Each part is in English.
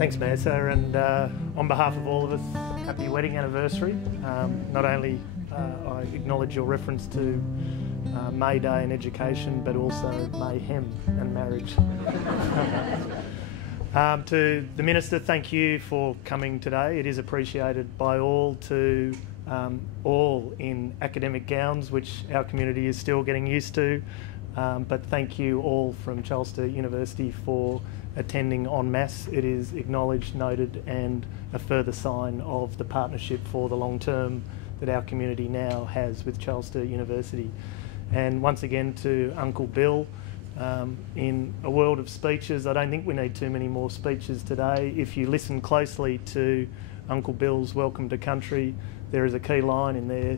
Thanks, Mesa, and on behalf of all of us, happy wedding anniversary. Not only I acknowledge your reference to May Day and education, but also mayhem and marriage. To the Minister, thank you for coming today. It is appreciated by all, to all in academic gowns, which our community is still getting used to. But thank you all from Charles Sturt University for attending en masse. It is acknowledged, noted, and a further sign of the partnership for the long term that our community now has with Charles Sturt University. And once again to Uncle Bill, in a world of speeches, I don't think we need too many more speeches today. If you listen closely to Uncle Bill's Welcome to Country, there is a key line in there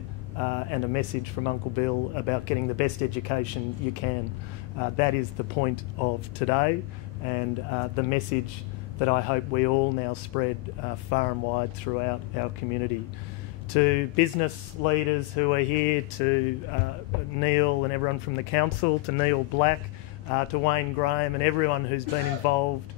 and a message from Uncle Bill about getting the best education you can. That is the point of today, and the message that I hope we all now spread far and wide throughout our community. To business leaders who are here, to Neil and everyone from the council, to Neil Black, to Wayne Graham and everyone who's been involved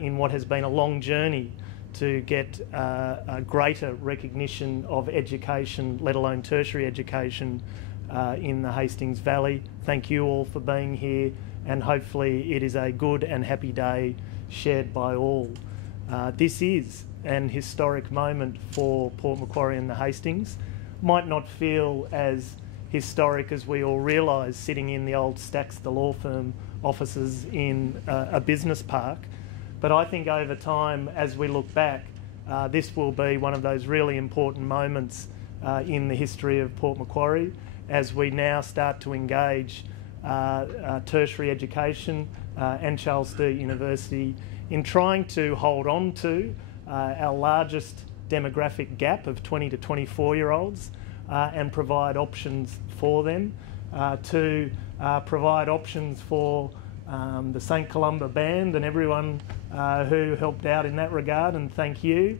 in what has been a long journey to get a greater recognition of education, let alone tertiary education, in the Hastings Valley. Thank you all for being here, and hopefully it is a good and happy day shared by all. This is an historic moment for Port Macquarie and the Hastings. Might not feel as historic as we all realise sitting in the old Stacks, the law firm offices in a business park, but I think over time, as we look back, this will be one of those really important moments in the history of Port Macquarie, as we now start to engage tertiary education and Charles Sturt University in trying to hold on to our largest demographic gap of 20 to 24-year-olds and provide options for them, to provide options for the St Columba Band and everyone who helped out in that regard, and thank you.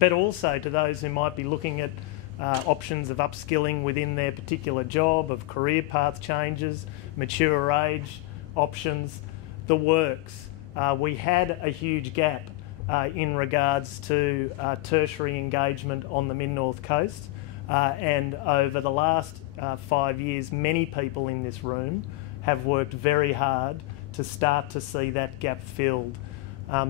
But also to those who might be looking at options of upskilling within their particular job, of career path changes, mature age options, the works. We had a huge gap in regards to tertiary engagement on the Mid-North Coast, and over the last 5 years, many people in this room have worked very hard to start to see that gap filled.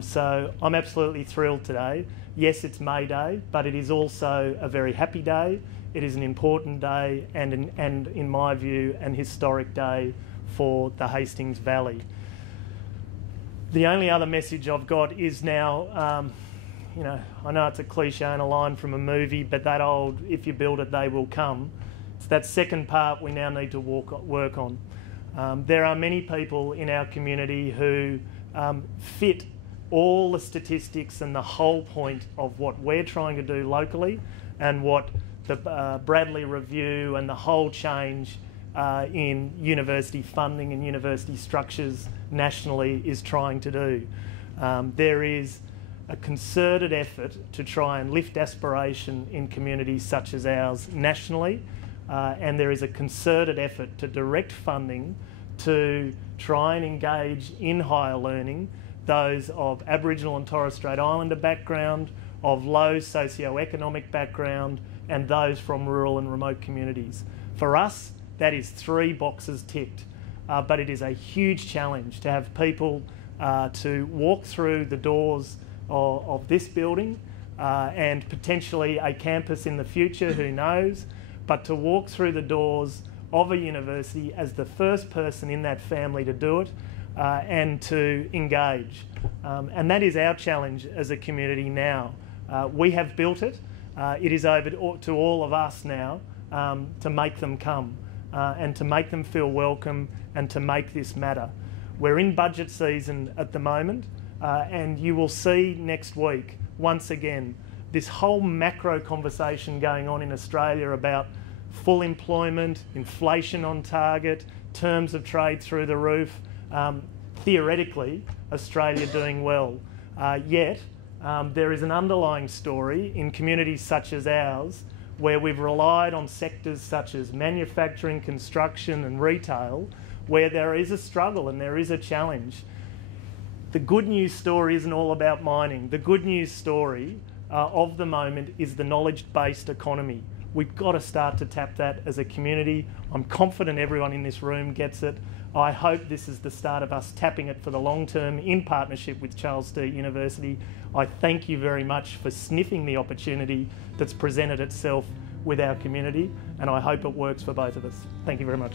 So I'm absolutely thrilled today. Yes, it's May Day, but it is also a very happy day. It is an important day and in my view, an historic day for the Hastings Valley. The only other message I've got is now, you know, I know it's a cliche and a line from a movie, but that old, if you build it, they will come. It's that second part we now need to work on. There are many people in our community who fit all the statistics and the whole point of what we're trying to do locally and what the Bradley Review and the whole change in university funding and university structures nationally is trying to do. There is a concerted effort to try and lift aspiration in communities such as ours nationally, and there is a concerted effort to direct funding to try and engage in higher learning those of Aboriginal and Torres Strait Islander background, of low socio-economic background, and those from rural and remote communities. For us, that is 3 boxes ticked, but it is a huge challenge to have people to walk through the doors of this building and potentially a campus in the future, who knows, but to walk through the doors of a university as the first person in that family to do it and to engage. And that is our challenge as a community now. We have built it. It is over to all of us now to make them come and to make them feel welcome and to make this matter. We're in budget season at the moment, and you will see next week, once again, this whole macro conversation going on in Australia about full employment, inflation on target, terms of trade through the roof. Theoretically, Australia doing well. Yet, there is an underlying story in communities such as ours where we've relied on sectors such as manufacturing, construction and retail, where there is a struggle and there is a challenge. The good news story isn't all about mining. The good news story of the moment is the knowledge-based economy. We've got to start to tap that as a community. I'm confident everyone in this room gets it. I hope this is the start of us tapping it for the long term in partnership with Charles Sturt University. I thank you very much for sniffing the opportunity that's presented itself with our community, and I hope it works for both of us. Thank you very much.